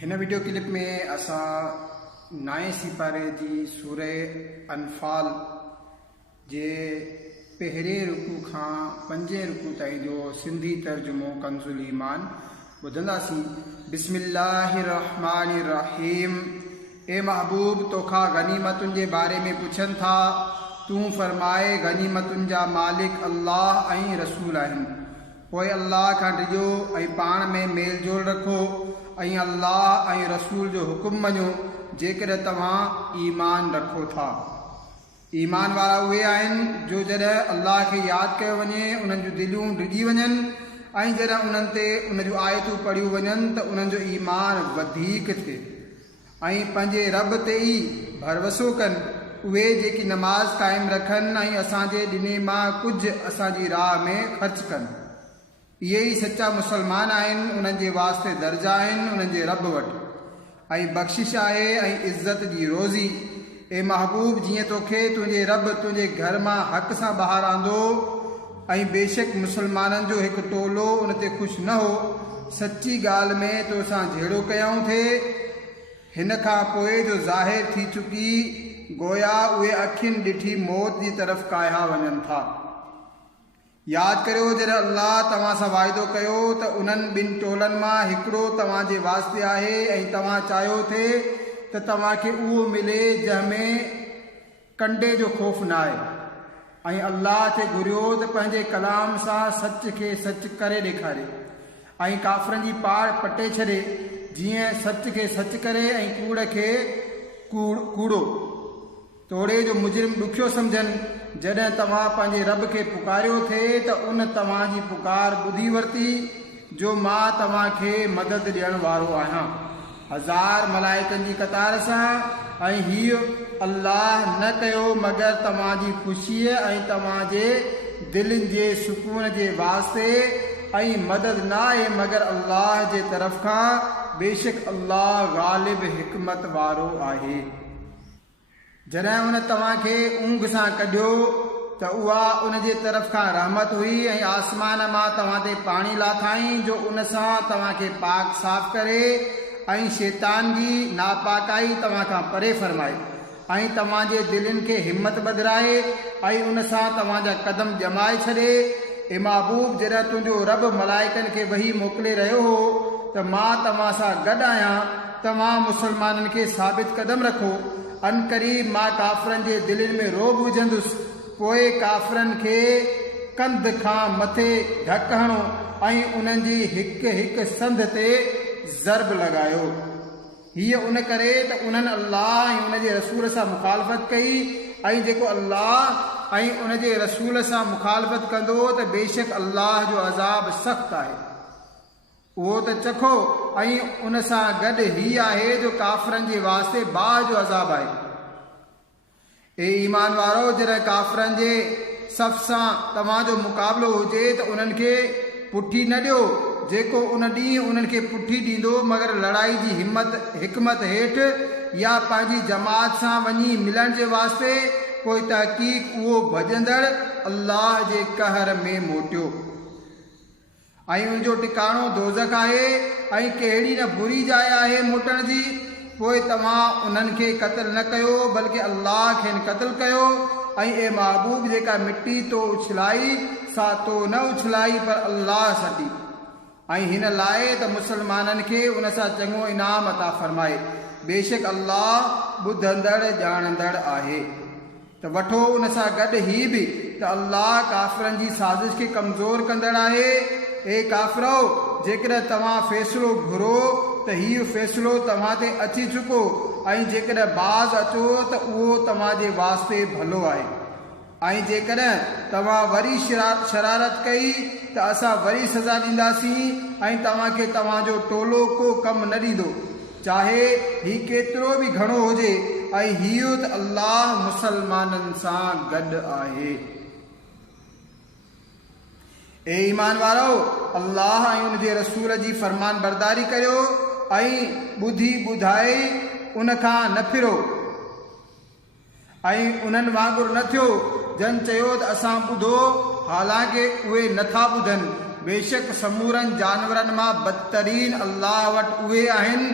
हिन video clip में असां 9 सिपारे जी सूरह अनफाल जे पहिरें रुकू खां 5 रुकू ताईं जो सिंधी तर्जुमो कंजुल ईमान ॿुधंदासीं। बिस्मिल्लाहिर्रहमानिर्रहीम। ए महबूब, तोखा गनीमतुनि जे बारे में पुछनि था, तूं फरमाए गनीमतुनि जा मालिक अल्लाह ऐं रसूल आहिनि। पोइ अल्लाह खां डिॼो ऐं पाण में मेल जोल रखो ऐं अल्लाह ऐं रसूल जो हुकुम मञो जेकॾहिं तव्हां ईमान रखो था। ईमान वारा उहे आहिनि जो जॾहिं अल्लाह खे यादि कयो वञे उन्हनि जूं दिलियूं डिॼी वञनि ऐं जॾहिं उन्हनि ते उन जूं आयतूं पढ़ियूं वञनि त उन्हनि जो ईमान वधीक थिए ऐं पंहिंजे रब ते ई भरवसो कनि। उहे जेकी नमाज़ क़ाइमु रखनि ऐं असांजे ॾिने मां कुझु असांजी राह में ख़र्च कनि, इहे ई सचा मुसलमान आहिनि। उन्हनि जे वास्ते दर्जा आहिनि उन्हनि जे रब वटि ऐं बख़्शिश आहे ऐं इज़त जी रोज़ी। ए महबूब, जीअं तोखे तुंहिंजे रब तुंहिंजे घर मां हक़ सां ॿाहिरि आंदो ऐं बेशक मुसलमाननि जो हिकु टोलो उन ते ख़ुशि न हो, सची ॻाल्हि में तोसां जहिड़ो कयूं थिए। हिन खां पोइ जो ज़ाहिर थी चुकी, गोया उहे अखियुनि ॾिठी मौत जी तरफ़ काया वञनि था। यादि करियो जॾहिं अल्लाह तव्हां सां वाइदो कयो त उन्हनि ॿिनि टोलनि मां हिकिड़ो तव्हांजे वास्ते आहे ऐं तव्हां चाहियो थिए त तव्हांखे उहो मिले जंहिंमें कंडे जो ख़ौफ़ न आहे, ऐं अल्लाह ते घुरियो त पंहिंजे कलाम सां सच खे सच करे ॾेखारे ऐं काफ़रनि जी पाड़ पटे छॾे, जीअं सच खे सच करे ऐं कूड़ खे कूड़ो तोड़े जो मुजरिम ॾुखियो सम्झनि। जॾहिं तव्हां पंहिंजे रब खे पुकारियो थिए त उन तव्हांजी पुकार ॿुधी वरिती जो मां तव्हांखे मदद ॾियण वारो आहियां 1000 मलाइकनि जी कतार सां। ऐं हीउ अल्लाह न कयो मगर तव्हांजी ख़ुशीअ ऐं तव्हांजे दिलनि जे सुकून जे वास्ते, ऐं मदद न आहे मगर अल्लाह जे तरफ़ खां, बेशक अल्लाह ग़ालिब हिकमत वारो आहे। जॾहिं उन तव्हांखे ऊंघ सां कढियो त उहा उन जे तरफ़ खां रहमत हुई ऐं आसमान मां तव्हां ते पाणी लाथाईं जो उन सां तव्हांखे पाक साफ़ करे ऐं शैतान जी नापाकाई तव्हां खां परे फरमाए ऐं तव्हांजे दिलनि खे हिम्मत बदिराए ऐं उन सां तव्हांजा क़दम ॼमाए छॾे। ए महबूब, जॾहिं तुंहिंजो रब मलाइकनि खे वही मोकिले रहियो हो त मां तव्हां सां गॾु आहियां, तव्हां मुसलमाननि खे साबित क़दम रखो। अनकरीब मां काफ़रनि जे दिलनि में रोब विझंदुसि, पोइ काफ़रनि खे कंध खां मथे धक हणो ऐं उन्हनि जी हिकु हिकु संध ते ज़रब लॻायो। हीअ उन करे त उन्हनि अल्लाह ऐं उन जे रसूल सां मुखालफ़त कई, ऐं जेको अल्लाह ऐं उन जे रसूल सां मुखालफ़त कंदो त बेशक अल्लाह जो अज़ाब सख़्तु आहे, उहो त चखो। ऐं उन सां गॾु ही आहे जो काफ़रनि जे वास्ते बाहि जो अज़ाब आहे। ए ईमान वारो, जॾहिं काफ़रनि जे सफ़ सां तव्हांजो मुक़ाबिलो हुजे त उन्हनि खे पुठी न ॾियो, जेको उन ॾींहुं उन्हनि खे पुठी ॾींदो मगर लड़ाई जी हिकमत हेठि या पंहिंजी जमात सां वञी मिलण जे वास्ते, कोई तहक़ीक़ उहो भॼंदड़ अल्लाह जे कहर में मोटियो ऐं उनजो टिकाणो दोज़ख आहे ऐं कहिड़ी न बुरी जाइ आहे मोटण जी। पोइ तव्हां उन्हनि खे क़त्ल न कयो बल्कि अल्लाह खे क़त्ल कयो। ऐं ए महबूब, जेका मिटी तो उछलाई सा तो न उछलाई पर अल्लाह सटी, ऐं हिन लाइ त मुसलमाननि खे उन सां चङो इनाम अता फरमाए, बेशक अल्लाह ॿुधंदड़ ॼाणंदड़ आहे। त वठो उन सां गॾु ही बि त अल्लाह काफ़रनि जी साज़िश खे कमज़ोर कंदड़ आहे। ए काफ़िरो, जेकॾहिं तव्हां फ़ैसिलो घुरो त हीउ फ़ैसिलो तव्हां ते अची चुको, ऐं जेकॾहिं बाज़ अचो त उहो तव्हांजे वास्ते भलो आहे, ऐं जेकॾहिं तव्हां वरी शरारत कई त असां वरी सज़ा ॾींदासीं ऐं तव्हांखे तव्हांजो टोलो को कमु न ॾींदो, चाहे ही केतिरो बि घणो हुजे। ऐं हीउ त अल्लाह मुसलमाननि सां गॾु आहे। ए ईमान वारो, अल्लाह ऐं उन जे रसूल जी फरमान बरदारी करियो ऐं ॿुधी ॿुधाई उन खां न फिरो ऐं उन्हनि वांगुरु न थियो जन चयो त असां ॿुधो हालांकि उहे नथा ॿुधनि। बेशक समूरनि जानवरनि मां बदतरीन अल्लाह वटि उहे आहिनि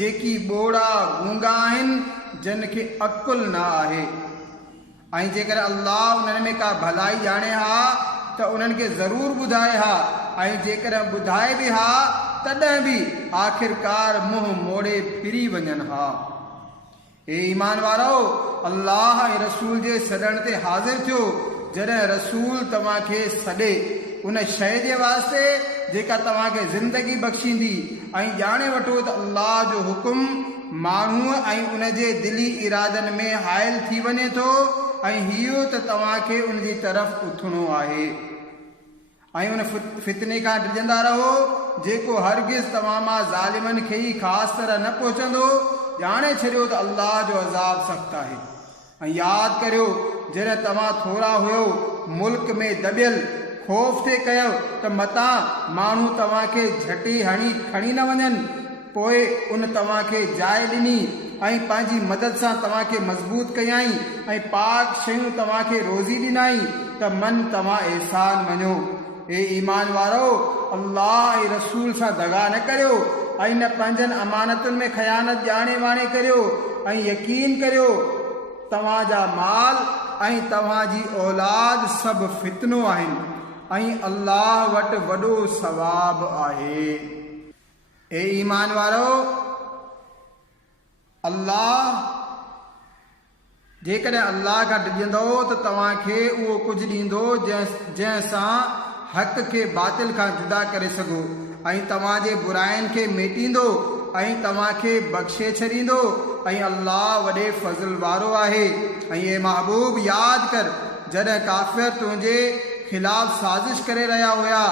जेकी ॿोड़ा गूंगा आहिनि जिन खे अकुल न आहे। ऐं जेकर अल्लाह उन्हनि में का भलाई ॼाणे हा त उन्हनि खे ज़रूरु ॿुधाए हा, ऐं जेकर ॿुधाए बि हा तॾहिं बि आख़िरकार मुंहुं मोड़े फिरी वञनि हा। ए ईमान वारो, अल्लाह ऐं रसूल जे सॾण ते हाज़िर थियो। जॾहिं रसूल तव्हांखे सॾे उन शइ जे वास्ते जेका तव्हांखे ज़िंदगी बख़्शींदी, ऐं ॼाणे वठो त अल्लाह जो हुकुम माण्हूअ ऐं उन जे दिली इरादनि में हाइल थी वञे थो, ऐं हीअ त तव्हांखे उन जी तरफ़ उथणो आहे। ऐं उन फितने खां डिॼंदा रहो जेको हरगिज़ तव्हां मां ज़ालिमनि खे ई ख़ासि तरह न पहुचंदो। ॼाणे छॾियो त अल्लाह जो अज़ाब सख़्तु आहे। ऐं यादि करियो जॾहिं तव्हां थोरा हुयो, मुल्क में दॿियल, ख़ौफ़ ते कयो त मतां माण्हू तव्हांखे झटी हणी खणी न वञनि, पोइ उन तव्हांखे जाइ ॾिनी ऐं पंहिंजी मदद सां तव्हांखे मज़बूत कयाई ऐं पाक शयूं तव्हांखे रोज़ी ॾिनाई त मन तव्हां अहसान मञो। ए ईमान वारो, अल्लाह ऐं रसूल सां दगा न करियो ऐं न पंहिंजनि अमानतुनि में ख़यानत ॼाणे वाणे करियो, ऐं यकीन करियो तव्हांजा माल ऐं तव्हांजी औलाद सभु फितनो आहिनि ऐं अल्लाह वटि वॾो सवाब आहे। ए ईमान वारो, अल्लाह जेकॾहिं अल्लाह खां डिॼंदो त तव्हांखे उहो कुझु ॾींदो जंहिंसां हक़ खे बातिल खां जुदा करे सघो, ऐं तव्हांजे बुराइनि खे मेटींदो ऐं तव्हांखे बख़्शे छॾींदो, ऐं अल्लाह वॾे फज़ल वारो आहे। ऐं ये महबूब यादि कर जॾहिं काफ़िर तुंहिंजे ख़िलाफ़ साज़िश करे रहिया हुया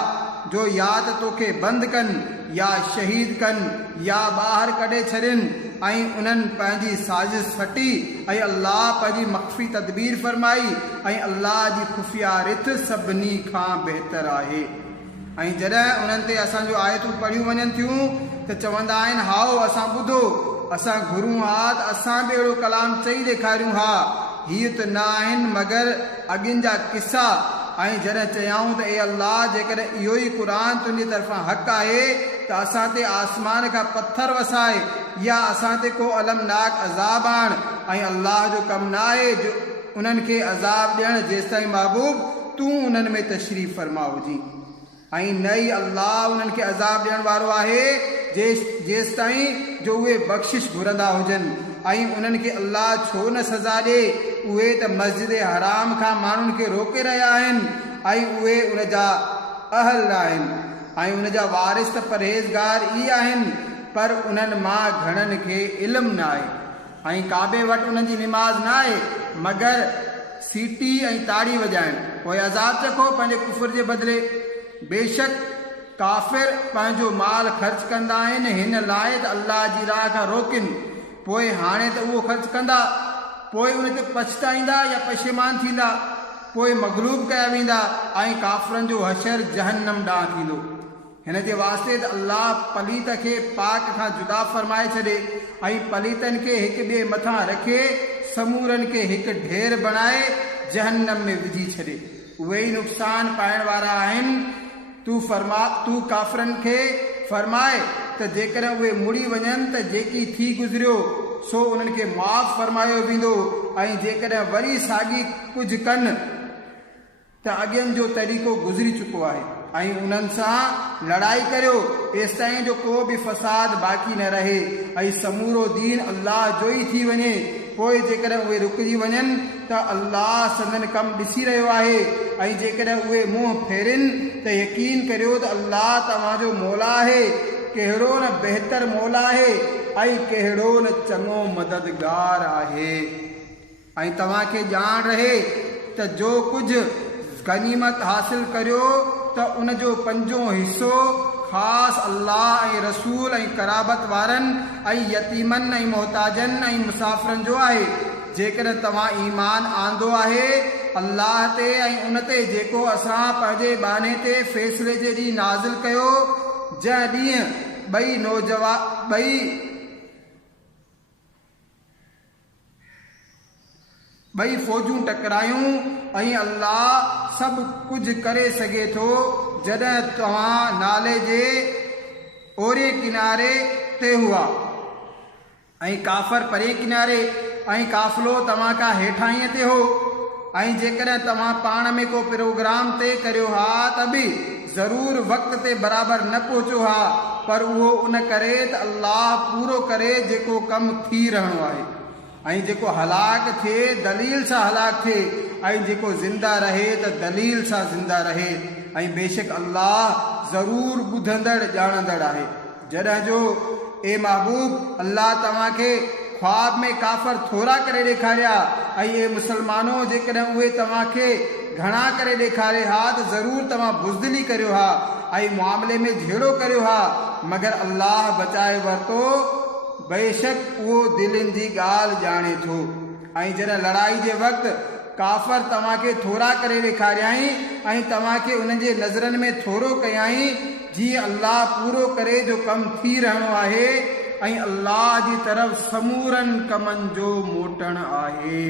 जो या त तोखे बंदि कनि या शहीद कनि या ॿाहिरि कढे छॾनि, ऐं उन्हनि पंहिंजी साज़िश फटी ऐं अल्लाह पंहिंजी मख़फ़ी तदबीर फरमाई, ऐं अल्लाह जी खुफ़िया रिथ सभिनी खां बहितर आहे। ऐं जॾहिं उन्हनि ते असांजो आयतूं पढ़ियूं वञनि थियूं त चवंदा आहिनि, हाओ असां ॿुधो, असां घुरूं हा त असां बि अहिड़ो कलाम चई ॾेखारियूं हा। हीअ त न आहिनि मगर अॻियुनि जा किसा। ऐं जॾहिं चयाऊं त ए अल्लाह, जेकॾहिं इहो ई क़ुर तुंहिंजी तरफ़ां हक़ आहे त असां ते आसमान खां पत्थर वसाए या असां ते को अलमनाक अज़ाब आण, ऐं अल्लाह जो कमु न आहे जो उन्हनि खे अज़ाब ॾियणु जेसिताईं महबूब तूं उन्हनि में तशरीफ़ फरमा हुजी, ऐं न ई अल्लाह उन्हनि खे अज़ाब ॾियण वारो आहे जेसिताईं जो उहे बख़्शिश घुरंदा हुजनि। ऐं उन्हनि खे अल्लाह छो न सज़ा ॾे? उहे त मस्जिद हराम खां माण्हुनि खे रोके रहिया आहिनि, ऐं उहे उन जा अहल आहिनि, ऐं उन जा वारिस त परहेज़गार ई आहिनि, पर उन्हनि मां घणनि खे इल्मु न आहे। ऐं काबे वटि उन्हनि जी निमाज़ न आहे मगर सीटी ऐं ताड़ी वॼाइणु, पोइ अज़ाब चखो पंहिंजे कुफर जे बदिले। बेशक काफ़िर पंहिंजो माल ख़र्च कंदा आहिनि हिन लाइ त अल्लाह जी राह खां रोकिन, पोइ हाणे त उहो ख़र्च कंदा, पोइ उन ते पछताईंदा या पशेमान थींदा, पोइ मग़लूब कया वेंदा, ऐं काफ़िरनि जो हशर जहन्नम ॾांहुं थींदो। हिन जे वास्ते त अल्लाह पलीत खे पाक खां जुदा फरमाए छॾे, ऐं पलीतनि खे हिक ॿिए मथां रखे समूरनि खे हिकु ढेर बणाए जहन्नम में विझी छॾे। उहे ई नुक़सान पाइण वारा आहिनि। तू काफ़िरनि खे फरमाए त जेकॾहिं उहे मुड़ी वञनि त जेकी थी गुज़रियो सो उन्हनि खे माफ़ फरमायो वेंदो, ऐं जेकॾहिं वरी साॻी कुझु कनि त अॻियनि जो तरीक़ो गुज़री चुको आहे, ऐं उन्हनि सां लड़ाई करियो एसिताईं जो को बि फ़साद बाक़ी न रहे ऐं समूरो दीन अल्लाह जो ई थी वञे। पोइ जेकॾहिं उहे रुकिजी वञनि त अल्लाह संदन कमु ॾिसी रहियो आहे, ऐं जेकॾहिं उहे मुंहुं फेरिन त यकीन करियो त अल्लाह तव्हांजो मौला आहे, कहिड़ो न बहितर मौला आहे ऐं कहिड़ो न चङो मददगार आहे। ऐं तव्हांखे ॼाण रहे त जो कुझु गनीमत हासिल करियो त उन जो 5 हिसो ख़ासि अल्लाह ऐं रसूल ऐं क़राबत वारनि ऐं यतीमनि ऐं मोहताजनि ऐं मुसाफ़िरनि जो आहे। जेकॾहिं तव्हां ईमान आंदो आहे अल्लाह ते ऐं उन ते जेको असां पंहिंजे बाने ते फ़ैसिले जे ॾींहुं नाज़िल कयो, जंहिं ॾींहुं ॿई फ़ौजूं टकरायूं ऐं अल्लाह सभु कुझु करे सघे थो, जॾहिं तव्हां नाले जे ओरे किनारे ते हुआ ऐं काफ़र परे किनारे ऐं काफ़िलो तव्हां खां हेठाईअ ते हो। ऐं जेकॾहिं तव्हां पाण में को प्रोग्राम तय करियो हा त बि ज़रूर वक़्त ते बराबरि न पहुचो हा, पर उहो उन करे त अल्लाह पूरो करे जेको कमु थी रहणो आहे। ऐं जेको हलाक थिए दलील सां हलाक थिए, ऐं जेको ज़िंदा रहे त दलील सां ज़िंदा रहे। ऐं बेशक अल्लाह ज़रूर ॿुधंदड़ ॼाणंदड़ आहे। जॾहिं जो ए महबूब अल्लाह तव्हांखे ख्वाब में काफ़र थोरा करे ॾेखारिया, ऐं ए मुसलमानो जेकॾहिं उहे तव्हांखे घणा करे ॾेखारे हा त ज़रूर तव्हां बुज़दिली करियो हा ऐं मुआमले में झेड़ो करियो हा, मगर अल्लाह बचाए वरितो। बेशक उहो दिलनि जी ॻाल्हि ॼाणे थो। ऐं जॾहिं लड़ाई जे वक़्तु काफ़र तव्हांखे थोरा करे ॾेखारियई ऐं तव्हांखे उन्हनि जे नज़रनि में थोरो कयई, जीअं अल्लाह पूरो करे जो कमु थी रहणो आहे ऐं अल्लाह जी तरफ़ समूरनि कमनि जो मोटणु आहे।